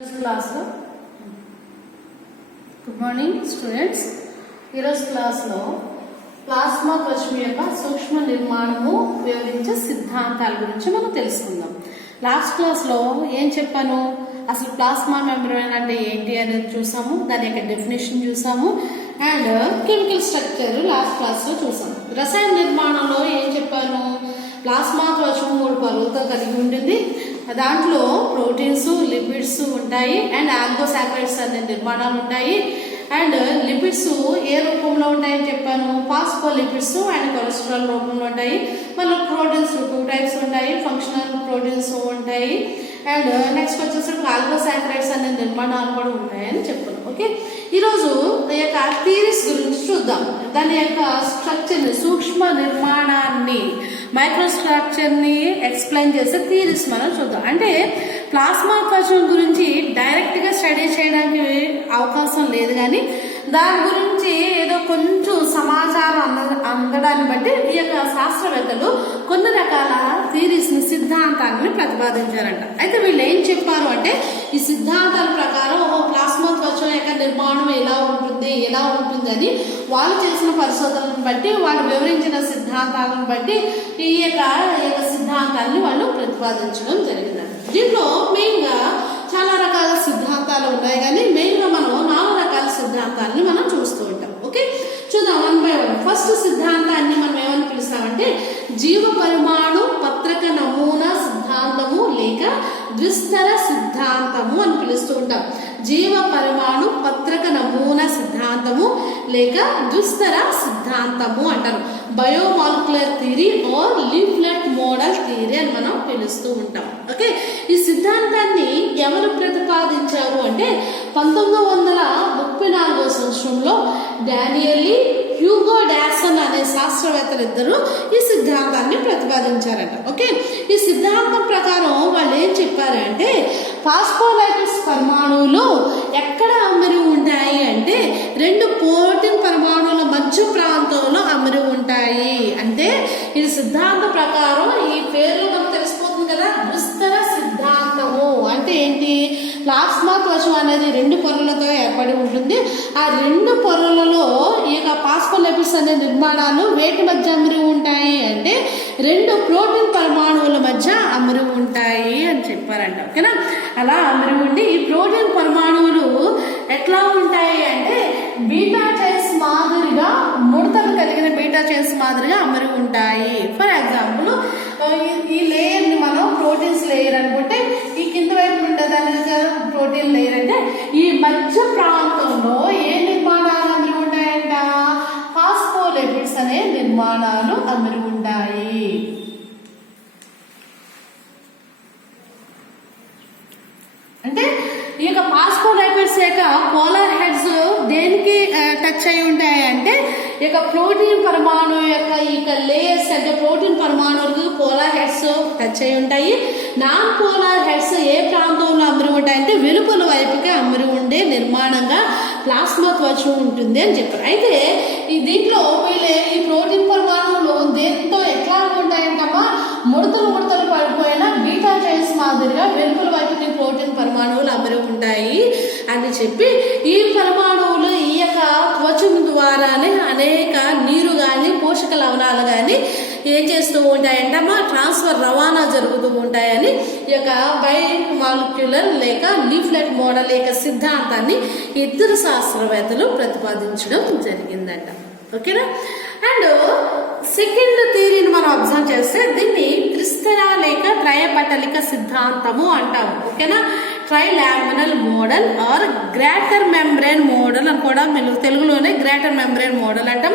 క్లాస్లో good morning students. ఈరోజు క్లాస్లో ప్లాస్మా త్వచం యొక్క సూక్ష్మ నిర్మాణము వివరించే సిద్ధాంతాల గురించి మనం తెలుసుకుందాం. లాస్ట్ క్లాస్లో ఏం చెప్పాను, అసలు ప్లాస్మా మెంబ్రేన్ అంటే ఏంటి అనేది చూసాము, దాని యొక్క డెఫినేషన్ చూసాము అండ్ కెమికల్ స్ట్రక్చర్ లాస్ట్ క్లాస్లో చూసాము. రసాయన నిర్మాణంలో ఏం చెప్పాను, ప్లాస్మా త్వచం 3 పొరలతో కలిగి ఉంటుంది. దాంట్లో ప్రోటీన్స్, లిపిడ్స్ ఉంటాయి అండ్ ఆల్గోసాకరైడ్స్ అనే నిర్మాణాలు ఉంటాయి. అండ్ లిపిడ్స్ ఏ రూపంలో ఉంటాయని చెప్పాను, ఫాస్ఫోలిపిడ్స్ అండ్ కొలెస్ట్రాల్ రూపంలో ఉంటాయి. మళ్ళీ ప్రోటీన్స్ 2 టైప్స్ ఉంటాయి, ఫంక్షనల్ ప్రోటీన్స్ ఉంటాయి అండ్ నెక్స్ట్ వచ్చేసరికి ఆల్గోసాకరైడ్స్ అనే నిర్మాణాలు కూడా ఉంటాయని చెప్పాను. ఓకే, ఈరోజు ఈ యొక్క థియరీస్ గురించి చూద్దాం. దాని యొక్క స్ట్రక్చర్ని, సూక్ష్మ నిర్మాణాన్ని, మైక్రో స్ట్రక్చర్ని ఎక్స్ప్లెయిన్ చేసే థియరీస్ మనం చూద్దాం. అంటే ప్లాస్మా త్వచం గురించి డైరెక్ట్గా స్టడీ చేయడానికి అవకాశం లేదు, కానీ దాని గురించి ఏదో కొంచెం సమాచారం అందడాన్ని బట్టి ఈ యొక్క శాస్త్రవేత్తలు కొన్ని రకాల థియరీస్ని, సిద్ధాంతాలని ప్రతిపాదించారంట. అయితే వీళ్ళు ఏం చెప్పారు అంటే, ఈ సిద్ధాంతాల ప్రకారం ప్లాస్మా త్వచం యొక్క నిర్మాణం ఎలా ఉంటుంది అని వాళ్ళు చేసిన పరిశోధనలను బట్టి, వాళ్ళు వివరించిన సిద్ధాంతాలను బట్టి ఈ యొక్క సిద్ధాంతాన్ని వాళ్ళు ప్రతిపాదించడం జరిగిందంట. దీంట్లో మెయిన్గా చాలా రకాల సిద్ధాంతాలు ఉన్నాయి, కానీ మెయిన్గా మనం 4 రకాల సిద్ధాంతాలని మనం చూస్తూ ఉంటాం. ఓకే, చూద్దాం 1 by 1. ఫస్ట్ సిద్ధాంతాన్ని మనం ఏమని పిలుస్తామంటే జీవ పరిమాణు పత్రక నమూనా సిద్ధాంతము లేక ద్విస్తర సిద్ధాంతము అని పిలుస్తూ ఉంటాం. జీవ పరిమాణు పత్రక నమూనా సిద్ధాంతము లేక ద్విస్తర సిద్ధాంతము అంటారు. Biomolecular theory are leaflet model theory అని మనం పిలుస్తూ ఉంటాం. ఓకే, ఈ సిద్ధాంతాన్ని ఎవరు ప్రతిపాదించారు అంటే 1934 సంవత్సరంలో డానియల్లీ, హ్యూగో డాసన్ అనే శాస్త్రవేత్తలు ఇద్దరు ఈ సిద్ధాంతాన్ని ప్రతిపాదించారట. ఓకే, ఈ సిద్ధాంతం ప్రకారం వాళ్ళు ఏం చెప్పారంటే, ఫాస్ఫోలైపిడ్స్ పరమాణువులు ఎక్కడ అమరి ఉంటాయి అంటే 2 ప్రోటీన్ పరమాణువుల మధ్య ప్రాంతంలో అమరి ఉంటాయి. అంటే ఈ సిద్ధాంతం ప్రకారం ఈ పేర్లో మనకు తెలిసిపోతుంది కదా, విస్తర సిద్ధాంతము అంటే ఏంటి, ప్లాస్మా త్వచం అనేది 2 పొరలతో ఏర్పడి ఉంటుంది. ఆ 2 పొరలలో ఈ యొక్క ఫాస్ఫోలిపిడ్స్ అనే నిర్మాణాలు వేటి మధ్య అమరి ఉంటాయి అంటే 2 ప్రోటీన్ పరమాణువుల మధ్య అమరి ఉంటాయి అని చెప్పారంట. ఓకేనా, అలా అమరి ఉండి ఈ ప్రోటీన్ పరమాణువులు ఎట్లా ఉంటాయి అంటే బీటా చైన్స్ మాదిరిగా, ముడతలు కలిగిన బీటా చైన్స్ మాదిరిగా అమరి ఉంటాయి. ఫర్ ఎగ్జాంపుల్, ఈ లేయర్ని మనం ప్రోటీన్స్ లేయర్ అనుకుంటే, ఈ కింద వైపు ఉండేదాన్ని ప్రోటీన్ లేయర్ అంటే ఈ మధ్య ప్రాంతంలో ఏ నిర్మాణాలు అమరి ఉంటాయంట, ఫాస్ఫోలిపిడ్స్ అనే నిర్మాణాలు అమరి ఉంటాయి. అంటే ఈ యొక్క ఫాస్ఫోలిపిడ్స్ యొక్క పోలార్ హెడ్స్ దేనికి టచ్ అయి ఉంటాయి అంటే, ఈ యొక్క ప్రోటీన్ పరమాణువు యొక్క లేయర్స్ అంటే ప్రోటీన్ పరమాణువులకు పోలార్ హెడ్స్ టచ్ అయి ఉంటాయి. నాన్ పోలార్ హెడ్స్ ఏ ప్రాంతంలో అమరి ఉంటాయంటే వెలుపల వైపుగా అమరి ఉండే నిర్మాణంగా ప్లాస్మా త్వచం ఉంటుంది అని చెప్పారు. అయితే దీంట్లో ఈ ప్రోటీన్ పరమాణువులు దేంతో ఎట్లా ఉంటాయంటమ్మా, ముడతలు పడిపోయిన బీటా చైన్స్ మాదిరిగా వెలుపల వైపు ప్రోటీన్ పరమాణువులు అమరి ఉంటాయి అని చెప్పి, ఈ పరమాణువులు ఈ యొక్క త్వచం ద్వారానే అనేక నీరు కానీ పోషక లవణాలు కానీ ఏం చేస్తూ ఉంటాయంటమ్మా, ట్రాన్స్ఫర్ రవాణా జరుగుతూ ఉంటాయని ఈ యొక్క బయోమాలిక్యులర్ లేక లీఫ్లెట్ మోడల్ యొక్క సిద్ధాంతాన్ని ఇద్దరు శాస్త్రవేత్తలు ప్రతిపాదించడం జరిగిందంట. ఓకేనా, అండ్ సెకండ్ థియరీని మనం అబ్జర్వ్ చేస్తే దీన్ని త్రిస్తర లేక త్రయపటలిక సిద్ధాంతము అంటాము. ఓకేనా, trilaminar model or greater membrane model అని కూడా తెలుగులోనే గ్రేటర్ మెంబ్రేన్ మోడల్ అంటాం.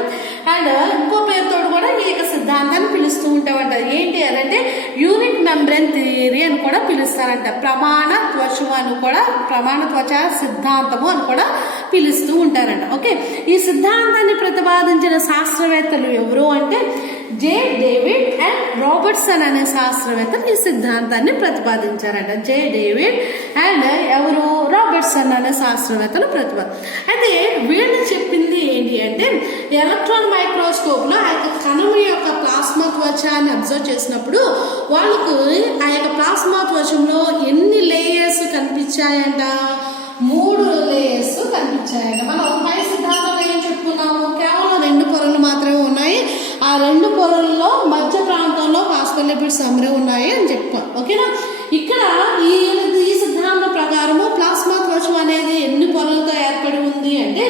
అండ్ ఇంకో పేరుతో కూడా ఈ యొక్క సిద్ధాంతాన్ని పిలుస్తూ ఉంటామంట. ఏంటి అదంటే యూనిట్ మెంబ్రేన్ థియరీ అని కూడా పిలుస్తారంట. ప్రమాణ త్వచ సిద్ధాంతము అని కూడా పిలుస్తూ ఉంటారంట. ఓకే, ఈ సిద్ధాంతాన్ని ప్రతిపాదించిన శాస్త్రవేత్తలు ఎవరు అంటే జే డేవిడ్ అండ్ రాబర్ట్సన్ అనే శాస్త్రవేత్తలు ఈ సిద్ధాంతాన్ని ప్రతిపాదించారంట. జే డేవిడ్ అండ్ ఎవరు, రాబర్ట్సన్ రాబర్ట్సన్ అనే శాస్త్రవేత్తలు అయితే వీళ్ళు చెప్పింది ఏంటి అంటే ఎలక్ట్రాన్ మైక్రోస్కోప్ లో ఆ యొక్క కణం యొక్క ప్లాస్మా త్వచాన్ని అబ్జర్వ్ చేసినప్పుడు వాళ్ళకు ఆ యొక్క ప్లాస్మా త్వచంలో ఎన్ని లేయర్స్ కనిపించాయంట? 3 లేయర్స్ కనిపించాయంట. మనం పై సిద్ధాంతంలో ఏం చెప్పుకున్నాము? కేవలం 2 పొరలు మాత్రమే ఉన్నాయి. ఆ 2 పొరల్లో మధ్య ప్రాంతంలో ఫాస్ఫోలిపిడ్స్ అమరి ఉన్నాయి అని చెప్పాం. ఓకేనా? ఇక్కడ ఈ సిద్ధాంతం ప్రకారము ప్లాస్మా త్వచం అనేది ఎన్ని పొరలతో ఏర్పడి ఉంది అంటే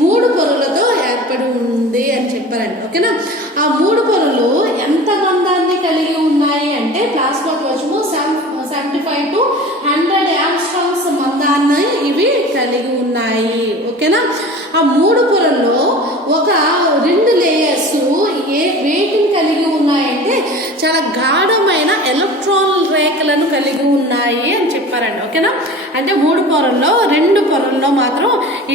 3 పొరలతో ఏర్పడి ఉంది అని చెప్పారండి. ఓకేనా? ఆ 3 పొరలు ఎంత మందాన్ని కలిగి ఉన్నాయి అంటే ప్లాస్మా త్వచము 75 to 100 యాంగ్స్ట్రామ్స్ మందాన్ని ఇవి కలిగి ఉన్నాయి. ఓకేనా? ఆ 3 పొరల్లో ఒక 2 లేయర్స్ వేటిని కలిగి ఉన్నాయంటే చాలా గాఢమైన ఎలక్ట్రాన్ రేఖలను కలిగి ఉన్నాయి అని చెప్పారండి. ఓకేనా? అంటే 3 పొరల్లో 2 పొరల్లో మాత్రం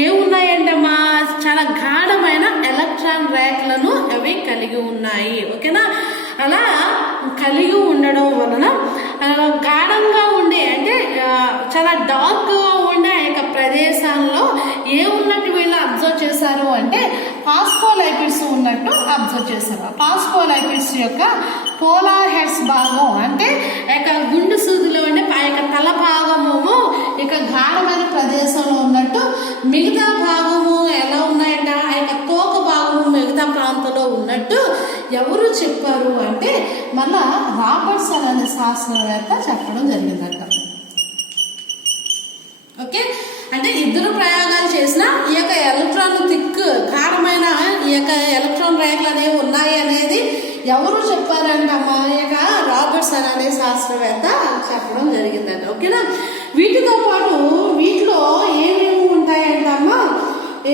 ఏమున్నాయంటమ్మా? చాలా గాఢమైన ఎలక్ట్రాన్ రేఖలను అవి కలిగి ఉన్నాయి. ఓకేనా? అలా కలిగి ఉండడం వలన గాఢంగా ఉండే అంటే చాలా డార్క్గా ఉండే ఆ యొక్క ప్రదేశాల్లో ఏమున్నట్టు వీళ్ళు అబ్జర్వ్ చేశారు అంటే ఫాస్ఫోలైపిడ్స్ ఉన్నట్టు అబ్జర్వ్ చేశారు. ఫాస్ఫోలైపిడ్స్ యొక్క పోలార్ హెడ్స్ భాగం అంటే ఇక గుండు సూదిలో ఉండే ఆ యొక్క తల భాగము ఇక గాఢమైన ప్రదేశంలో ఉన్నట్టు, మిగతా భాగము ఎలా ఉన్నాయంట ఆ యొక్క తోక భాగము మిగతా ప్రాంతంలో ఉన్నట్టు ఎవరు చెప్పారు అంటే మళ్ళా రాబర్ట్సన్ అనే శాస్త్రవేత్త చెప్పడం జరిగిందట. ఓకే, అంటే 2 ప్రయోగాలు చేసిన ఈ యొక్క ఎలక్ట్రాన్ థిక్ గాఢమైన ఈ యొక్క ఎలక్ట్రాన్ రేఖలు అనేవి ఉన్నాయి అనేది ఎవరు చెప్పారంట? మా యొక్క రాబర్ట్సన్ అనే శాస్త్రవేత్త చెప్పడం జరిగిందంట. ఓకేనా? వీటితో పాటు వీటిలో ఏమేమి ఉంటాయంటమ్మా?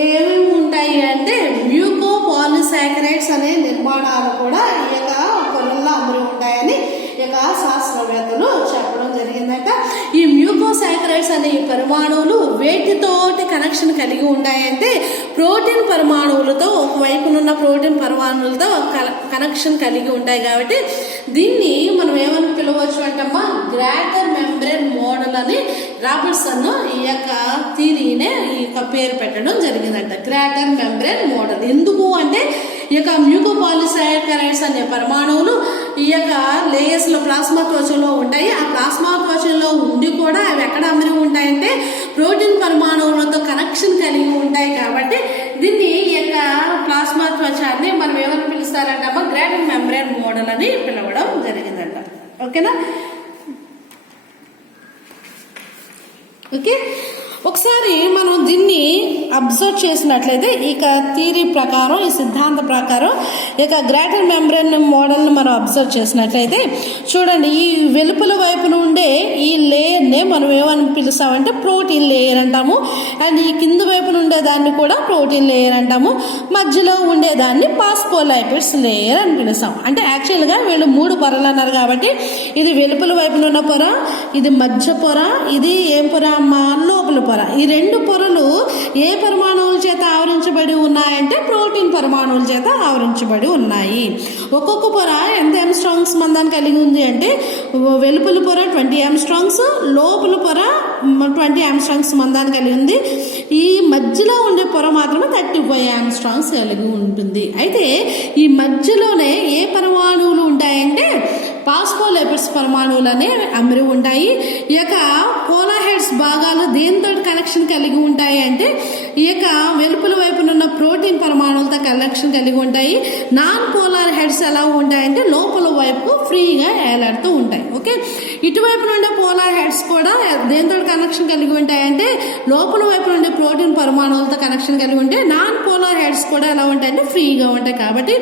ఏమేమి ఉంటాయి అంటే మ్యూకో పాలిసాకరైడ్స్ అనే నిర్మాణాలు కూడా ఈ యొక్క పొరల్లో అమరి ఉంటాయని ఈ యొక్క శాస్త్రవేత్తలు చెప్పడం జరిగిందట. ఈ మ్యూకోసాకరైడ్స్ అనే పరమాణువులు వేటితోటి కనెక్షన్ కలిగి ఉంటాయంటే ప్రోటీన్ పరమాణువులతో, ఒకవైపునున్న ప్రోటీన్ పరమాణువులతో కనెక్షన్ కలిగి ఉంటాయి. కాబట్టి దీన్ని మనం ఏమని పిలవచ్చు అంటమ్మా? గ్రాటర్ మెంబ్రేన్ మోడల్ అని రాబర్ట్సన్ ఈ యొక్క థియరీనే ఈ యొక్క పేరు పెట్టడం జరిగిందంట, గ్రాటర్ మెంబ్రేన్ మోడల్. ఎందుకు అంటే ఈ యొక్క మ్యూకోపాలిసాకరైడ్స్ అనే పరమాణువులు ఈ యొక్క లేయర్స్ లో ప్లాస్మా త్వచంలో ఉంటాయి. ఆ ప్లాస్మా త్వచంలో ఉండి కూడా అవి ఎక్కడ అమరి ఉంటాయంటే ప్రోటీన్ పరమాణువులతో కనెక్షన్ కలిగి ఉంటాయి. కాబట్టి దీన్ని ఈ యొక్క ప్లాస్మా త్వచాన్ని మనం ఏమని పిలుస్తారంటమ్మా? గ్రాటర్ మెంబ్రేన్ మోడల్ అని పిలవడం జరిగిందంట. ఓకేనా? ఓకే, ఒకసారి మనం దీన్ని అబ్జర్వ్ చేసినట్లయితే ఇక థియరీ ప్రకారం, ఈ సిద్ధాంత ప్రకారం ఇక గ్రాటర్ మెంబ్రేన్ మోడల్ని మనం అబ్జర్వ్ చేసినట్లయితే చూడండి, ఈ వెలుపల వైపున ఉండే ఈ లేయర్నే మనం ఏమని పిలుస్తామంటే ప్రోటీన్ లేయర్ అంటాము. అండ్ ఈ కింద వైపున ఉండేదాన్ని కూడా ప్రోటీన్ లేయర్ అంటాము. మధ్యలో ఉండేదాన్ని ఫాస్ఫోలైపిడ్స్ లేయర్ అని పిలుస్తాం. అంటే యాక్చువల్గా వీళ్ళు 3 పొరలు అన్నారు కాబట్టి ఇది వెలుపల వైపున ఉన్న పొర, ఇది మధ్య పొర, ఇది ఏం పొర అమ్మా? లోపల పొర. ఈ 2 పొరలు ఏ పరమాణువుల చేత ఆవరించబడి ఉన్నాయంటే ప్రోటీన్ పరమాణువుల చేత ఆవరించబడి ఉన్నాయి. ఒక్కొక్క పొర ఎంత యాంగ్స్ట్రాంగ్స్ మందాన్ని కలిగి ఉంది అంటే వెలుపల పొర 20 యాంగ్స్ట్రాంగ్స్, లోపల పొర 20 యాంగ్స్ట్రాంగ్స్ మందాన్ని కలిగి ఉంది. ఈ మధ్యలో ఉండే పొర మాత్రమే 35 యాంగ్స్ట్రాంగ్స్ కలిగి ఉంటుంది. అయితే ఈ మధ్యలోనే ఏ పరమాణువులు ఉంటాయంటే ఫాస్ఫోలిపిడ్స్ పరమాణువులు అనేవి అమరి ఉంటాయి. ఈ యొక్క పోలార్ హెడ్స్ భాగాలు దేంతో కనెక్షన్ కలిగి ఉంటాయి అంటే ఈ యొక్క వెలుపల వైపున ఉన్న ప్రోటీన్ పరమాణువులతో కనెక్షన్ కలిగి ఉంటాయి. నాన్ పోలార్ హెడ్స్ ఎలా ఉంటాయంటే లోపల వైపు ఫ్రీగా ఏలాడుతూ ఉంటాయి. ఓకే, ఇటువైపు నుండే పోలార్ హెడ్స్ కూడా దేంతో కనెక్షన్ కలిగి ఉంటాయంటే లోపల వైపు నుండి ప్రోటీన్ పరమాణువులతో కనెక్షన్ కలిగి ఉంటే, నాన్ పోలార్ హెడ్స్ కూడా ఎలా ఉంటాయంటే ఫ్రీగా ఉంటాయి. కాబట్టి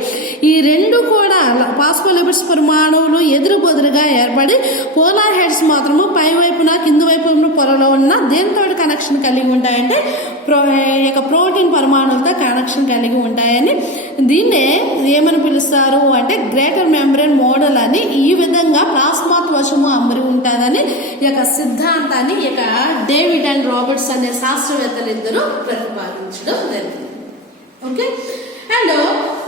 ఈ 2 కూడా ఫాస్ఫోలిపిడ్స్ పరమాణువులు ఎదురు బొదురుగా ఏర్పడి పోలార్ హెడ్స్ మాత్రము పై వైపున కింద వైపున పొరలో ఉన్న దేంతో కనెక్షన్ కలిగి ఉంటాయంటే ప్రోటీన్ పరమాణువులతో కనెక్షన్ కలిగి ఉంటాయని దీన్నే ఏమని పిలుస్తారు అంటే గ్రేటర్ మెంబ్రేన్ మోడల్ అని. ఈ విధంగా ప్లాస్మా త్వచము అమరి ఉంటుందని ఈ యొక్క సిద్ధాంతాన్ని ఈ యొక్క డేవిడ్ అండ్ రాబర్ట్స్ అనే శాస్త్రవేత్తలు ఇద్దరు ప్రతిపాదించడం జరిగింది. ఓకే, అండ్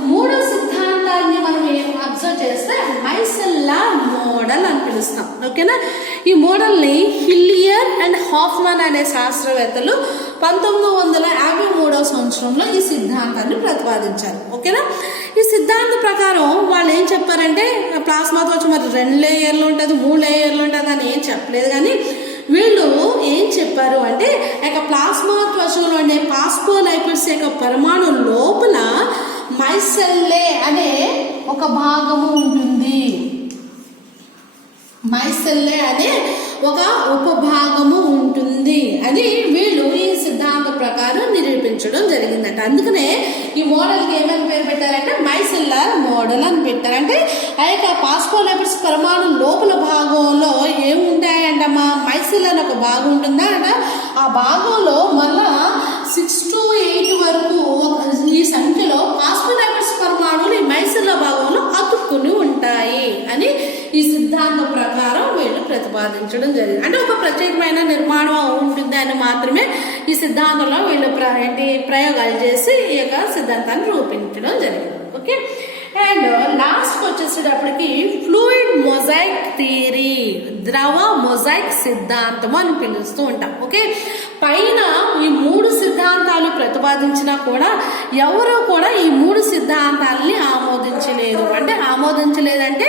3వ సిద్ధాంత దాన్ని మనం అబ్జర్వ్ చేస్తే మైసెల్లార్ మోడల్ అని పిలుస్తాం. ఓకేనా? ఈ మోడల్ని హిల్లియర్ అండ్ హాఫ్మన్ అనే శాస్త్రవేత్తలు 1953వ సంవత్సరంలో ఈ సిద్ధాంతాన్ని ప్రతిపాదించారు. ఓకేనా? ఈ సిద్ధాంతం ప్రకారం వాళ్ళు ఏం చెప్పారంటే ప్లాస్మా త్వచ మరి 2 లేయర్లు ఉంటుంది, 3 లేయర్లు ఉంటుంది అని ఏం చెప్పలేదు. కానీ వీళ్ళు ఏం చెప్పారు అంటే ప్లాస్మా త్వచంలోనే ఫాస్ఫోలైపిడ్స్ యొక్క పరమాణు లోపల మైసెల్లే అనే ఒక భాగము ఉంటుంది. మైసెల్లే అనే ఒక ఉపభాగము ఉంటుంది అని వీళ్ళు ఈ సిద్ధాంత ప్రకారం నిరూపించడం జరిగిందట. అందుకనే ఈ మోడల్కి ఏమని పేరు పెట్టారంటే మైసెల్లార్ మోడల్ అని పెట్టారు. అంటే ఆ యొక్క ఫాస్ఫోలైపిడ్స్ పరమాణు లోపల భాగంలో ఏముంటాయంటమ్మా మైసెల్ అని ఒక భాగం ఉంటుందా అంట. ఆ భాగంలో మళ్ళా 6 to 8 వరకు ఈ సంఖ్యలో ఫాస్ఫోలైపిడ్స్ పరమాణులు ఈ మైసెల్ల భాగంలో అతుక్కుని ఉంటాయి అని ఈ సిద్ధాంతం ప్రకారం వీళ్ళు ప్రతిపాదించడం జరిగింది. అంటే ఒక ప్రత్యేకమైన నిర్మాణం ఉంటుంది అని మాత్రమే ఈ సిద్ధాంతంలో వీళ్ళు ప్రయోగాలు చేసి ఈ యొక్క సిద్ధాంతాన్ని రూపించడం జరిగింది. ఓకే, అండ్ లాస్ట్ వచ్చేసేటప్పటికి ఫ్లూయిడ్ మొజాయిక్ థియరీ, ద్రవ మొజాయిక్ సిద్ధాంతం అని పిలుస్తూ ఉంటాం. ఓకే, పైన ఈ 3 సిద్ధాంతాలు ప్రతిపాదించినా కూడా ఎవరూ కూడా ఈ 3 సిద్ధాంతాలని ఆమోదించలేదు. అంటే ఆమోదించలేదంటే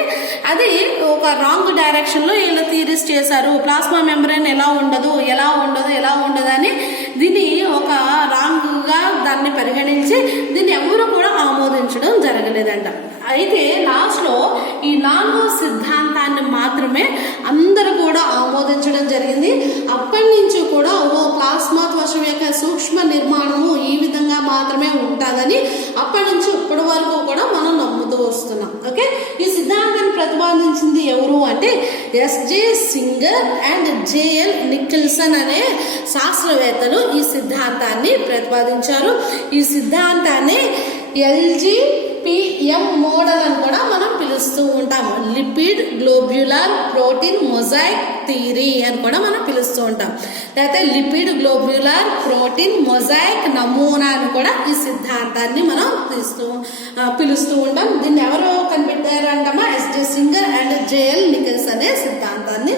అది ఒక రాంగ్ డైరెక్షన్ లో వీళ్ళు థియరీస్ చేశారు. ప్లాస్మా మెంబ్రేన్ ఎలా ఉండదు అని దీన్ని ఒక రాంగ్ గా దాన్ని పరిగణించి దీన్ని ఎవరు కూడా ఆమోదించడం జరగలేదంట. అయితే లాస్ట్ లో ఈ 4వ సిద్ధాంతాన్ని మాత్రమే అందరూ కూడా ఆమోదించడం జరిగింది. అప్పటి నుంచి కూడా ప్లాస్మా త్వచం యొక్క సూక్ష్మ నిర్మాణము ఈ విధంగా మాత్రమే ఉంటుందని అప్పటి నుంచి ఇప్పటి వరకు కూడా మనం నమ్ముతూ వస్తున్నాం. ఓకే, ఈ సిద్ధాంతాన్ని ప్రతిపాదించింది ఎవరు అంటే ఎస్జే సింగర్ అండ్ జేఎల్ నికిల్సన్ అనే శాస్త్రవేత్తలు ఈ సిద్ధాంతాన్ని ప్రతిపాదించారు. ఈ సిద్ధాంతాన్ని LGPM మోడల్ అని కూడా మనం పిలుస్తూ ఉంటాము. Lipid globular protein mosaic theory అని కూడా మనం పిలుస్తూ ఉంటాం. లేకపోతే లిపిడ్ గ్లోబ్యులర్ ప్రోటీన్ మొజాయిక్ నమూనా అని కూడా ఈ సిద్ధాంతాన్ని మనం పిలుస్తూ ఉంటాం. దీన్ని ఎవరు కనిపెట్టారంటమా ఎస్జే సింగర్ అండ్ జేఎల్ నికిల్స్ అనే సిద్ధాంతాన్ని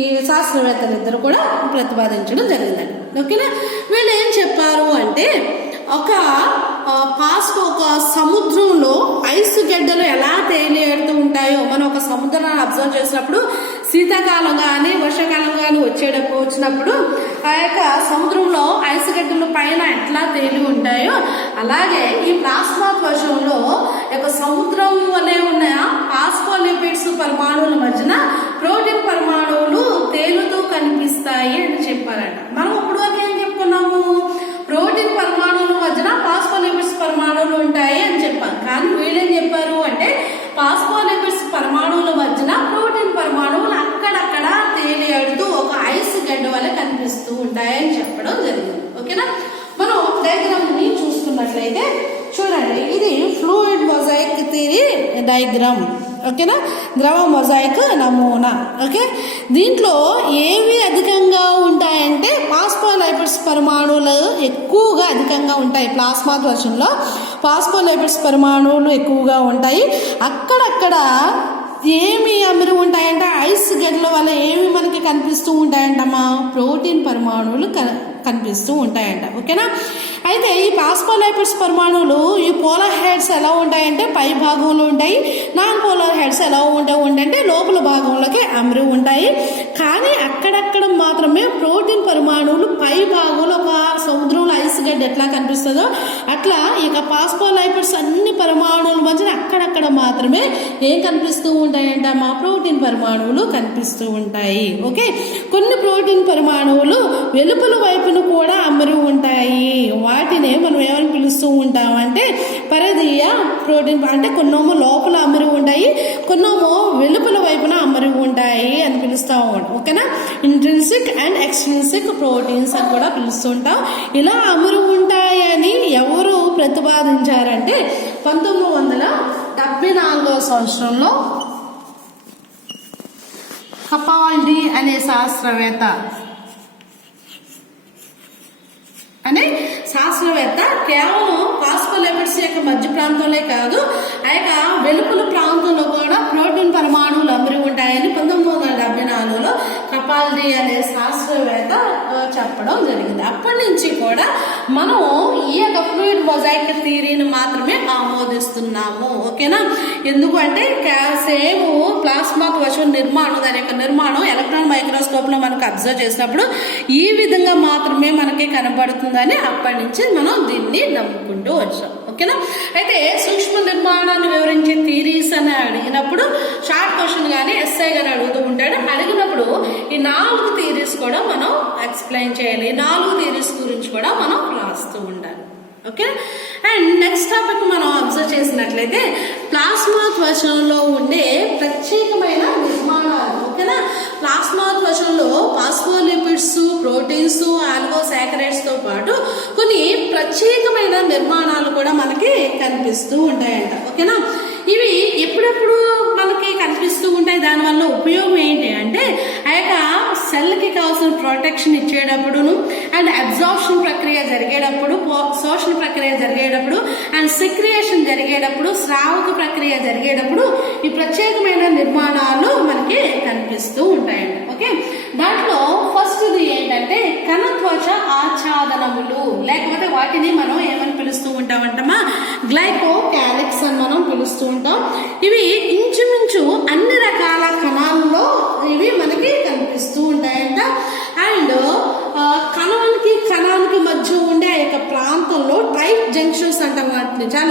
ఈ శాస్త్రవేత్తలు ఇద్దరు కూడా ప్రతిపాదించడం జరిగిందండి. ఓకేనా, వీళ్ళు ఏం చెప్పారు అంటే ఒక సముద్రంలో ఐసు గడ్డలు ఎలా తేలియాడుతూ ఉంటాయో మనం ఒక సముద్రాన్ని అబ్జర్వ్ చేసినప్పుడు శీతాకాలం కానీ వర్షాకాలం కానీ వచ్చినప్పుడు ఆ యొక్క సముద్రంలో ఐసు గడ్డలు పైన ఎట్లా తేలి ఉంటాయో అలాగే ఈ ప్లాస్మా త్వచంలో సముద్రం వలె ఉన్న ఫాస్ఫోలిపిడ్స్ పరమాణువుల మధ్యన ప్రోటీన్ పరమాణువులు తేలుతూ కనిపిస్తాయి అని చెప్పారట. మనం ఇప్పుడు వరకు ఏం చెప్పుకున్నాము? ప్రోటీన్ పరమాణువుల మధ్యన ఫాస్ఫోలిపిడ్స్ పరమాణువులు ఉంటాయి అని చెప్పాం. కానీ వీళ్ళేం చెప్పారు అంటే ఫాస్ఫోలిపిడ్స్ పరమాణువుల మధ్యన ప్రోటీన్ పరమాణువులు అక్కడక్కడ తేలియాడుతూ ఒక ఐస్ గడ్డ వల్ల కనిపిస్తూ ఉంటాయని చెప్పడం జరిగింది. ఓకేనా, మనం డయాగ్రామ్ ని చూసుకున్నట్లయితే చూడండి, ఇది ఫ్లూయిడ్ మొజాయిక్ థియరీ డయాగ్రామ్. ఓకేనా, ద్రవ మొజాయిక్ నమూనా. ఓకే, దీంట్లో ఏవి అధికంగా ఉంటాయంటే ఫాస్ఫోలైపిడ్స్ పరమాణువులు ఎక్కువగా అధికంగా ఉంటాయి. ప్లాస్మా త్వచంలో ఫాస్ఫోలైపిడ్స్ పరమాణువులు ఎక్కువగా ఉంటాయి. అక్కడక్కడ ఏమి అమరి ఉంటాయంటే ఐస్ గడ్డల వల్ల ఏమి మనకి కనిపిస్తూ ఉంటాయంటమ్మా ప్రోటీన్ పరమాణువులు కనిపిస్తూ ఉంటాయంట. ఓకేనా, అయితే ఈ ఫాస్ఫోలైపిడ్స్ పరమాణువులు ఈ పోలార్ హెడ్స్ ఎలా ఉంటాయంటే పై భాగంలో ఉంటాయి. నాన్ పోలార్ హెడ్స్ ఎలా ఉంటాయంటే లోపల భాగంలోకి అమరి ఉంటాయి. కానీ అక్కడక్కడ మాత్రమే ప్రోటీన్ పరమాణువులు పై భాగంలో ఒక సముద్రంలో ఐస్ గడ్డ ఎట్లా కనిపిస్తుందో అట్లా ఇక ఫాస్ఫోలైపిడ్స్ అన్ని పరమాణువుల మధ్య అక్కడక్కడ మాత్రమే ఏం కనిపిస్తూ ఉంటాయంట మా ప్రోటీన్ పరమాణువులు కనిపిస్తూ ఉంటాయి. ఓకే, కొన్ని ప్రోటీన్ పరమాణువులు వెలుపల వైపును కూడా అమరి ఉంటాయి. వాటినే మనం ఏమని పిలుస్తూ ఉంటామంటే పరదీయ ప్రోటీన్, అంటే కొన్నేమో లోపల అమరి ఉంటాయి, కొన్నేమో వెలుపల వైపున అమరి ఉంటాయి అని పిలుస్తూ ఉంటాం. ఓకేనా, ఇంట్రిన్సిక్ అండ్ ఎక్స్ట్రిన్సిక్ ప్రోటీన్స్ అని కూడా పిలుస్తూ ఉంటాం. ఇలా అమరి ఉంటాయి అని ఎవరు ప్రతిపాదించారంటే 1974వ సంవత్సరంలో కపాల్డి అనే శాస్త్రవేత్త శాస్త్రవేత్త కేవలం ఫాస్ఫోలిపిడ్స్ యొక్క మధ్య ప్రాంతంలో కాదు, ఆ యొక్క వెలుపల ప్రాంతంలో కూడా ప్రోటీన్ పరమాణువులు అమరి ఉంటాయని 1974లో కపాల్డి అనే శాస్త్రవేత్త చెప్పడం జరిగింది. అప్పటి నుంచి కూడా మనం ఈ యొక్క ఫ్లూయిడ్ మొజాయిక్ థియరీని మాత్రమే ఆమోదిస్తున్నాము. ఓకేనా? ఎందుకంటే సేమ్ ప్లాస్మా త్వచ నిర్మాణం, దాని యొక్క నిర్మాణం ఎలక్ట్రాన్ మైక్రోస్కోప్ లో మనకు అబ్జర్వ్ చేసినప్పుడు ఈ విధంగా మాత్రమే మనకి కనబడుతుందని అప్పటి నుంచి మనం దీన్ని నమ్ముకుంటూ వచ్చాం. ఓకేనా? అయితే సూక్ష్మ నిర్మాణాన్ని వివరించే థియరీస్ అని అడిగినప్పుడు షార్ట్ క్వశ్చన్ కానీ ఎస్ఐ గాని అడుగుతూ ఉంటాడు. అడిగినప్పుడు ఈ 4 థియరీస్ కూడా మనం ఎక్స్ప్లెయిన్ చేయాలి. ఈ 4 థియరీస్ గురించి కూడా మనం రాస్తూ ఉండాలి. ఓకే. అండ్ నెక్స్ట్ టాపిక్ మనం అబ్జర్వ్ చేసినట్లయితే ప్లాస్మా త్వచంలో ఉండే ప్రత్యేకమైన నిర్మాణాలు. ఓకేనా? ప్లాస్మా త్వచంలో ఫాస్ఫోలిపిడ్స్, ప్రోటీన్స్, ఆల్గోసాకరైడ్స్ తో పాటు కొన్ని ప్రత్యేకమైన నిర్మాణాలు కూడా మనకి కనిపిస్తూ ఉంటాయంట. ఓకేనా? ఇవి ఎప్పుడెప్పుడు మనకి కనిపిస్తూ ఉంటాయి, దానివల్ల ఉపయోగం ఏంటి అంటే ఆ యొక్క సెల్కి కావాల్సిన ప్రొటెక్షన్ ఇచ్చేటప్పుడును, అండ్ అబ్జార్ప్షన్ ప్రక్రియ జరిగేటప్పుడు, శోషణ ప్రక్రియ జరిగేటప్పుడు, అండ్ సెక్రియేషన్ జరిగేటప్పుడు, స్రావక ప్రక్రియ జరిగేటప్పుడు ఈ ప్రత్యేకమైన నిర్మాణాలు మనకి కనిపిస్తూ ఉంటాయండి. ఓకే. దాంట్లో ఫస్ట్ది ఏంటంటే కణత్వచ ఆచ్ఛాదనములు, లేకపోతే వాటిని మనం ఏమని పిలుస్తూ ఉంటామంటమా, గ్లైకోకాలిక్స్ అని మనం పిలుస్తూ ఉంటాం. ఇవి ఇంచుమించు అన్ని రకాల కణాల్లో ఇవి మనకి కనిపిస్తూ ఉంటాయంట. అండ్ కణానికి మధ్య ఉండే ఆ యొక్క ప్రాంతంలో టైట్ జంక్షన్స్ అంటాం వాటిని, చాలా